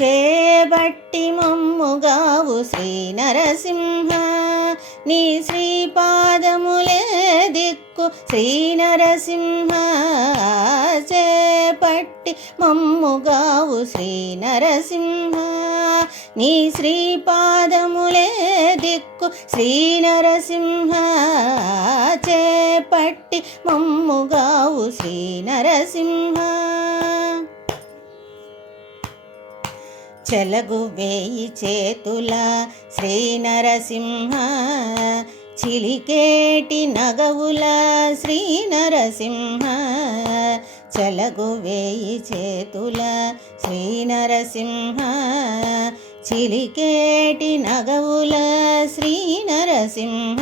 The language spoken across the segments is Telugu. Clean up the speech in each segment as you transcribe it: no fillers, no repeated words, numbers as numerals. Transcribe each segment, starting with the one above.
చేబట్టి మమ్ముగావు శ్రీ నరసింహ నీ శ్రీపాదములే దిక్కు శ్రీ నరసింహ చేపట్టి మమ్ముగావు శ్రీ నరసింహ నీ శ్రీపాదములే దిక్కు శ్రీ నరసింహ చేపట్టి మమ్ముగావు శ్రీ నరసింహ చెలగు వేయి చేతుల శ్రీ నరసింహ చిలికేటి నగవుల శ్రీ నరసింహ చెలగు వేయి చేతుల శ్రీ నరసింహ చిలికేటి నగవుల శ్రీ నరసింహ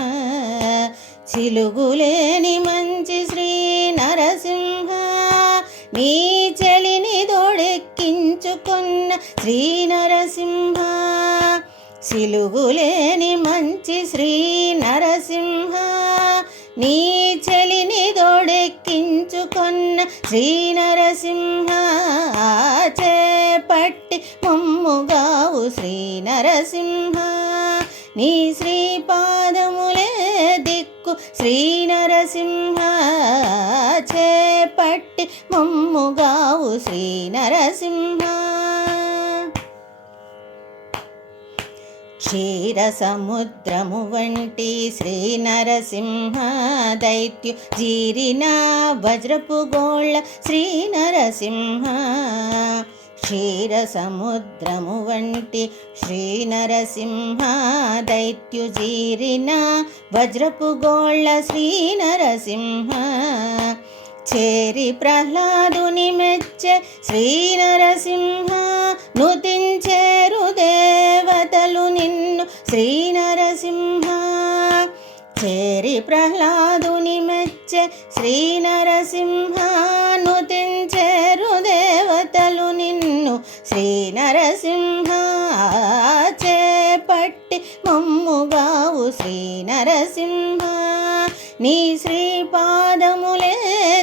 చిలుగులేని మంచి శ్రీ నరసింహ నీ చెలిని దొడెక్కించుకున్న శ్రీ నరసింహ సిలుగులేని మంచి శ్రీ నరసింహ నీ చెలిని దొడెక్కించుకున్న శ్రీ నరసింహ చేపట్టి మమ్ముగావు శ్రీ నరసింహ నీ శ్రీపాదములే దిక్కు శ్రీ నరసింహ చేపట్టి మమ్ముగావు శ్రీ నరసింహ క్షీర సముద్రము వంటి శ్రీ నరసింహ దైత్యు జీరిన వజ్రపు గోళ్ళ శ్రీ నరసింహ క్షీర సముద్రము వంటి శ్రీ నరసింహ దైత్యు జీరిన వజ్రపు గోళ్ళ శ్రీ నరసింహ చేరి ప్రహ్లాదుని మెచ్చే శ్రీ నరసింహ నుతించేరు దేవతలు నిన్ను శ్రీ నరసింహ చేరి ప్రహ్లాదుని మెచ్చే శ్రీ నరసింహ నుతించేరు దేవతలు నిన్ను శ్రీ నరసింహ చేపట్టి మమ్ముగావు శ్రీ నరసింహ నీ శ్రీపాదములే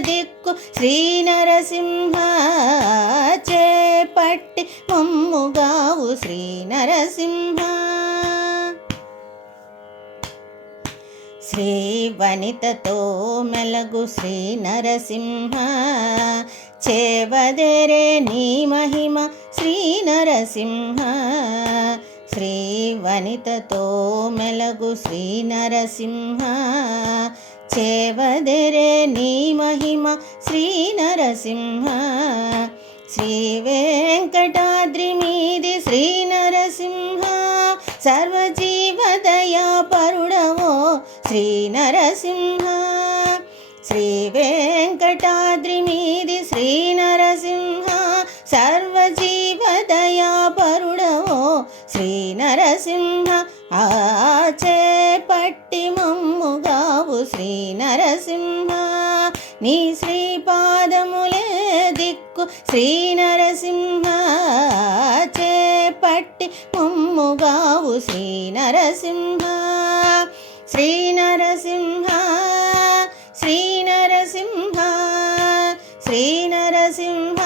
దిక్కు శ్రీ నరసింహ చేపట్టి మమ్ముగావు శ్రీ నరసింహ శ్రీ వనితతో మెలగు శ్రీ నరసింహ చేవదెరే నీ మహిమ శ్రీ నరసింహ శ్రీ వనితతో మెలగు శ్రీ నరసింహ చేవదెరే నీ మహిమ శ్రీ నరసింహ శ్రీ వెంకటాద్రి మీది శ్రీ నరసింహ సర్వజీవదయా పరుడవో శ్రీ నరసింహ శ్రీ వెంకటాద్రి మీది శ్రీ నరసింహ సర్వజీవదయా పరుడవో శ్రీ నరసింహ చేపట్టి మమ్ముగావు శ్రీ నరసింహ నీ శ్రీపాదములే దిక్కు శ్రీ నరసింహ చేపట్టి మమ్ముగావు శ్రీ నరసింహ శ్రీ నరసింహ శ్రీ నరసింహ శ్రీ నరసింహ